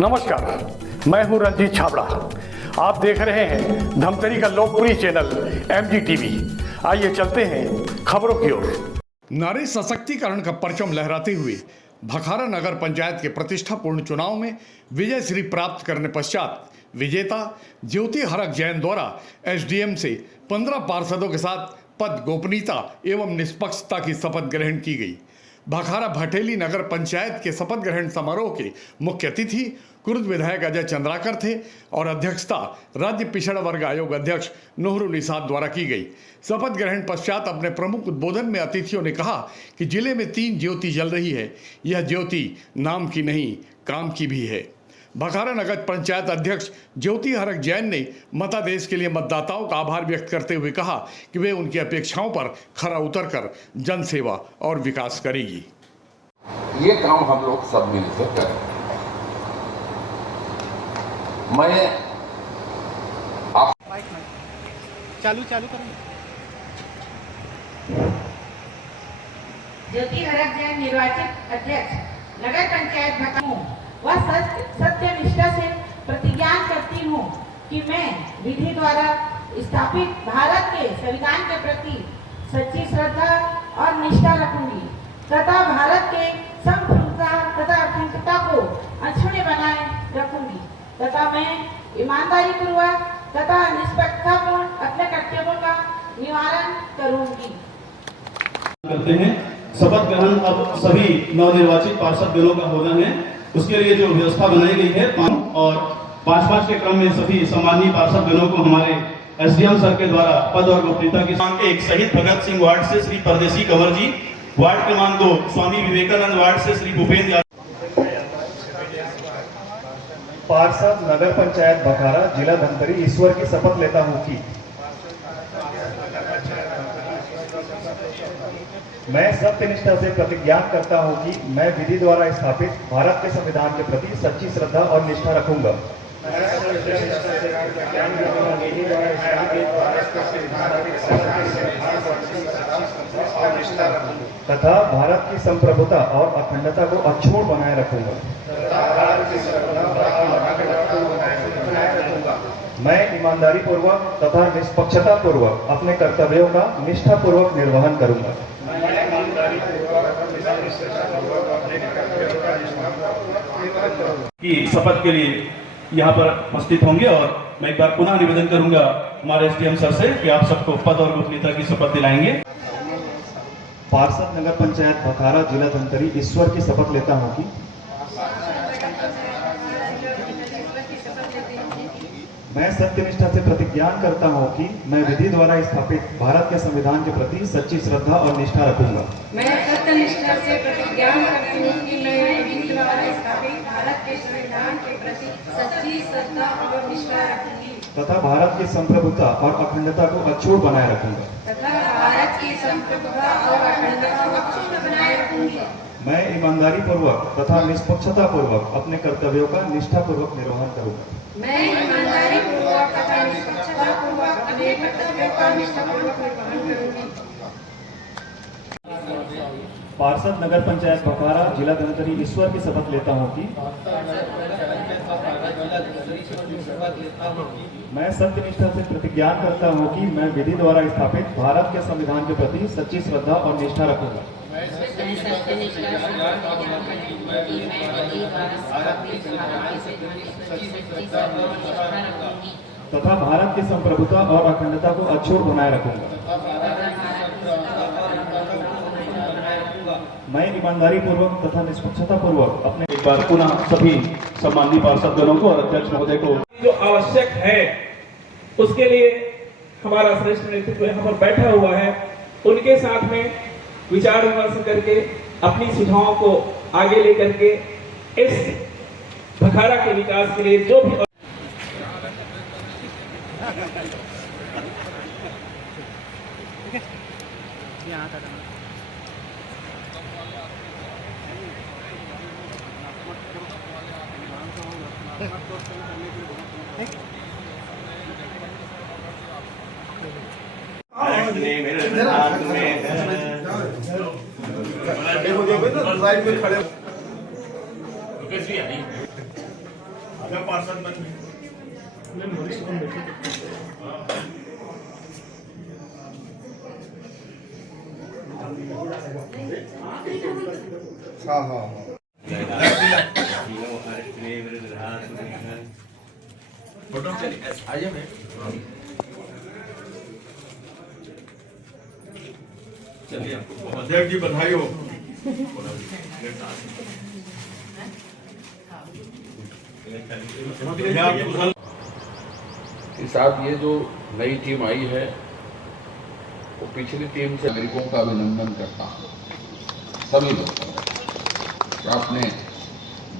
नमस्कार, मैं हूं रंजीत छाबड़ा। आप देख रहे हैं धमतरी का लोकप्रिय चैनल MGTV। आइए चलते हैं खबरों की ओर। नारी सशक्तिकरण का परचम लहराते हुए भखारा नगर पंचायत के प्रतिष्ठापूर्ण चुनाव में विजय श्री प्राप्त करने पश्चात विजेता ज्योति हरक जैन द्वारा SDM से 15 पार्षदों के साथ पद गोपनीयता एवं निष्पक्षता की शपथ ग्रहण की गई। भखारा भटेली नगर पंचायत के शपथ ग्रहण समारोह के मुख्य अतिथि कुर्द विधायक अजय चंद्राकर थे और अध्यक्षता राज्य पिछड़ा वर्ग आयोग अध्यक्ष नूरुल निसाद द्वारा की गई। शपथ ग्रहण पश्चात अपने प्रमुख उद्बोधन में अतिथियों ने कहा कि जिले में 3 ज्योति जल रही है। यह ज्योति नाम की नहीं, काम की भी है। भखारा नगर पंचायत अध्यक्ष ज्योति हरक जैन ने मतादेश के लिए मतदाताओं का आभार व्यक्त करते हुए कहा कि वे उनकी अपेक्षाओं पर खरा उतरकर जन सेवा और विकास करेगी। ये काम हम लोग सब मिलकर करें। मैं आप चालू करें। ज्योति हरक जैन निर्वाचित अध्यक्ष नगर पंचायत भखारा वह सत्य निष्ठा से प्रतिज्ञा करती हूँ कि मैं विधि द्वारा स्थापित भारत के संविधान के प्रति सच्ची श्रद्धा और निष्ठा रखूंगी तथा भारत के संप्रभुता तथा अखंडता को अक्षुण्ण बनाए रखूंगी तथा मैं ईमानदारी पूर्वक तथा निष्पक्षतापूर्ण अपने कर्तव्यों का निवारण करूंगी। करते हैं शपथ ग्रहण अब सभी नवनिर्वाचित पार्षद गणों का होना है। उसके लिए जो व्यवस्था बनाई गई है और 5-5 के क्रम में सभी सम्मानीय पार्षद गणों को हमारे SDM सर के द्वारा पद और गोपनीयता की एक शहीद भगत सिंह वार्ड से श्री परदेसी कंवर जी, वार्ड क्रमांक 2 स्वामी विवेकानंद वार्ड से श्री भूपेंद्र यादव, पार्षद नगर पंचायत भखारा जिला धमतरी ईश्वर की शपथ लेता हूँ कि मैं सत्यनिष्ठा से प्रतिज्ञा करता हूं कि मैं विधि द्वारा स्थापित भारत के संविधान के प्रति सच्ची श्रद्धा और निष्ठा रखूंगा तथा भारत की संप्रभुता और अखंडता को अक्षुण्ण बनाए रखूंगा। मैं ईमानदारी पूर्वक तथा निष्पक्षता पूर्वक अपने कर्तव्यों का निष्ठा पूर्वक निर्वहन करूंगा। की शपथ के लिए यहाँ पर उपस्थित होंगे और मैं एक बार पुनः निवेदन करूंगा हमारे SDM सर से कि आप सबको पद और गोपनीयता की शपथ दिलाएंगे। पार्षद नगर पंचायत भखारा जिला धमतरी ईश्वर की शपथ लेता हूँ कि मैं सत्यनिष्ठा से प्रतिज्ञा करता हूँ कि मैं विधि द्वारा स्थापित भारत के संविधान के प्रति सच्ची श्रद्धा और निष्ठा रखूंगा। मैं सत्यनिष्ठा से प्रतिज्ञा करती हूँ कि मैं विधि द्वारा स्थापित भारत के संविधान के प्रति सच्ची श्रद्धा और निष्ठा रखूंगी तथा भारत की संप्रभुता और अखंडता को अक्षुण्ण बनाए रखूंगा। मैं ईमानदारी पूर्वक तथा निष्पक्षता पूर्वक अपने कर्तव्यों का निष्ठा पूर्वक निर्वहन करूंगा। मैं ईमानदारी पूर्वक तथा निष्पक्षता पूर्वक अपने कर्तव्यों का निष्ठापूर्वक निर्वहन करूंगी। पार्षद नगर पंचायत भखारा जिला धमतरी ईश्वर की शपथ लेता हूँ कि मैं सत्यनिष्ठा से प्रतिज्ञा करता हूँ कि मैं विधि द्वारा स्थापित भारत के संविधान के प्रति सच्ची श्रद्धा और निष्ठा रखूंगा तथा भारत की संप्रभुता और अखंडता को अक्षुण्ण बनाए रखूंगा। मैं ईमानदारी पूर्वक तथा निष्पक्षता पूर्वक अपने एक बार पुनः सभी सम्मानीय पार्षद गणों को और अध्यक्ष महोदय को जो आवश्यक है उसके लिए हमारा श्रेष्ठ नेतृत्व यहाँ पर बैठा हुआ है, उनके साथ में विचार विमर्श करके अपनी सुझावों को आगे लेकर के इस भखारा के विकास के लिए जो भी अध्यक्ष जी बधाई हो। कि साहब ये जो नई टीम आई है वो पिछली टीम से नागरिकों का अभिनंदन करता हूँ, सभी लोग। आपने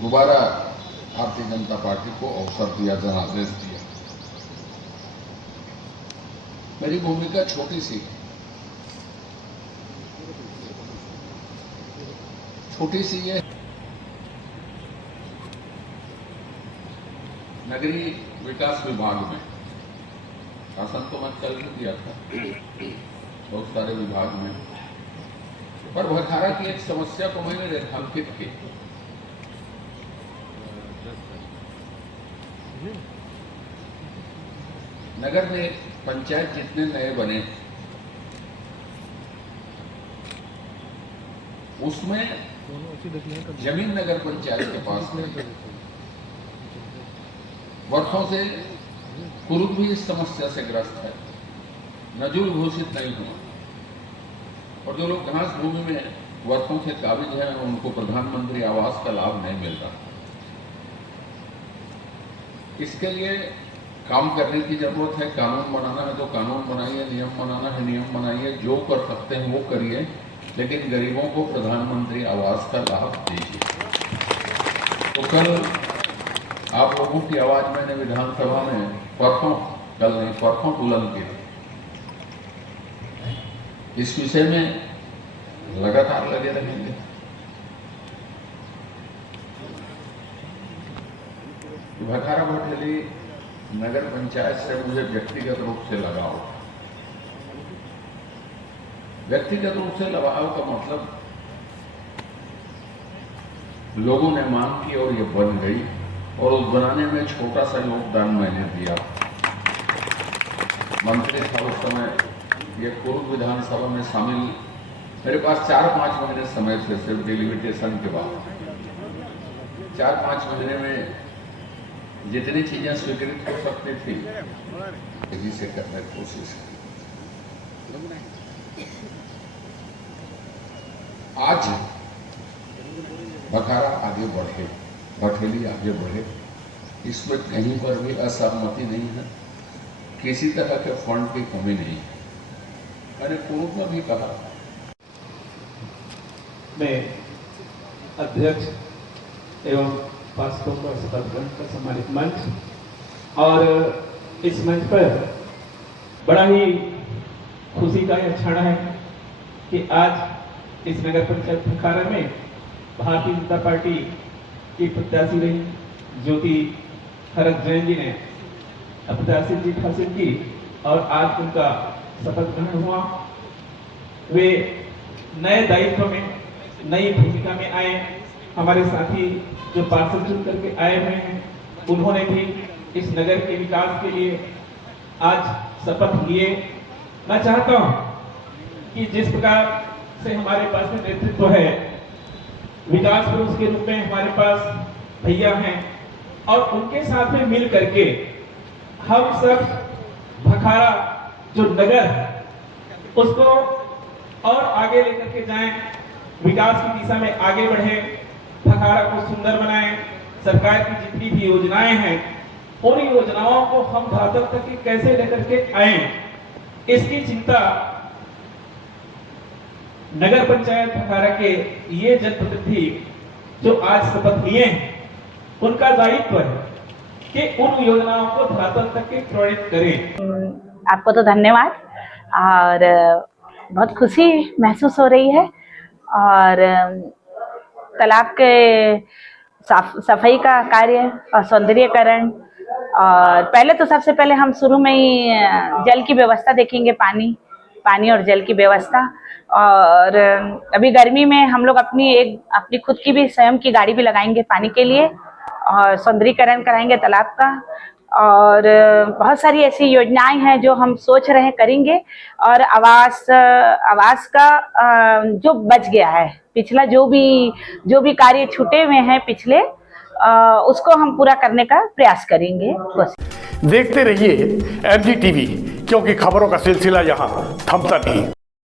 दोबारा भारतीय जनता पार्टी को अवसर दिया, जनादेश दिया। मेरी भूमिका छोटी सी ये नगरीय विकास विभाग में शासन तो मैं कल भी दिया था बहुत सारे विभाग में, पर भखारा की एक समस्या को मैंने रेखांकित की। नगर में पंचायत जितने नए बने उसमें जमीन नगर पंचायत के पास नहीं। वर्षों से कुरुद भी इस समस्या से ग्रस्त है, नजूल घोषित नहीं हुआ, और जो लोग घास भूमि में वर्षों से काबिज हैं उनको प्रधानमंत्री आवास का लाभ नहीं मिल रहा। इसके लिए काम करने की जरूरत है। कानून बनाना है तो कानून बनाइए, नियम बनाना है नियम बनाइए, जो कर सकते हैं वो करिए, लेकिन गरीबों को प्रधानमंत्री आवास का लाभ दीजिए। तो कल आप लोगों की आवाज मैंने विधानसभा में परसों बुलंद की। इस विषय में लगातार लगे रहेंगे। भखारा भटेली नगर पंचायत से मुझे व्यक्तिगत रूप से लगाव। व्यक्तिगत रूप से लगाव का मतलब लोगों ने मांग की और ये बन गई, और उस बनाने में छोटा सा योगदान मैंने दिया। मंत्री था उस समय, ये पूर्व विधानसभा में शामिल। मेरे पास 4-5 महीने समय थे सिर्फ डिलिमिटेशन के बाद। 4-5 महीने में जितनी चीजें स्वीकृत हो सकती थी तेजी से करने की कोशिश की। आज भखारा आगे बढ़े, भटेली आगे बढ़े, इसमें कहीं पर भी असहमति नहीं है, किसी तरह के फंड की कमी नहीं है। मैंने पूर्व में भी कहा, मैं अध्यक्ष एवं पार्षदों का शपथ ग्रहण का सम्मानित मंच, और इस मंच पर बड़ा ही खुशी का यह क्षण है कि आज इस नगर पंचायत भखारा में भारतीय जनता पार्टी की प्रत्याशी रही ज्योति हरक जैन जी ने प्रत्याशी जीत हासिल की, और आज उनका शपथ ग्रहण हुआ। वे नए दायित्व में, नई भूमिका में आए। हमारे साथी जो पार्षद चुन करके आए हुए हैं, उन्होंने भी इस नगर के विकास के लिए आज शपथ लिए। मैं चाहता हूं कि जिस प्रकार से हमारे पास में नेतृत्व है, विकास पुरुष के रूप में हमारे पास भैया हैं, और उनके साथ में मिल करके हम सब भखारा जो नगर है उसको और आगे लेकर के जाएं, विकास की दिशा में आगे बढ़ें, भखारा को सुंदर बनाएं। सरकार की जितनी भी योजनाएं हैं उन योजनाओं को हम धरातल तक कैसे लेकर के आए, इसकी चिंता नगर पंचायत भखारा के ये जनप्रतिनिधि जो आज शपथ लिए हैं, उनका दायित्व है कि उन योजनाओं को धरातल तक के प्रेरित करें। आपको तो धन्यवाद, और बहुत खुशी महसूस हो रही है। और तालाब के सफाई का कार्य और सौंदर्यीकरण, और पहले तो सबसे पहले हम शुरू में ही जल की व्यवस्था देखेंगे, पानी और जल की व्यवस्था। और अभी गर्मी में हम लोग अपनी खुद की भी स्वयं की गाड़ी भी लगाएंगे पानी के लिए, और सौंदर्यीकरण कराएंगे तालाब का, और बहुत सारी ऐसी योजनाएं हैं जो हम सोच रहे हैं करेंगे। और आवास का जो बच गया है, पिछला जो भी कार्य छूटे हुए हैं पिछले, उसको हम पूरा करने का प्रयास करेंगे। देखते रहिए MG TV, क्योंकि खबरों का सिलसिला यहाँ थमता नहीं।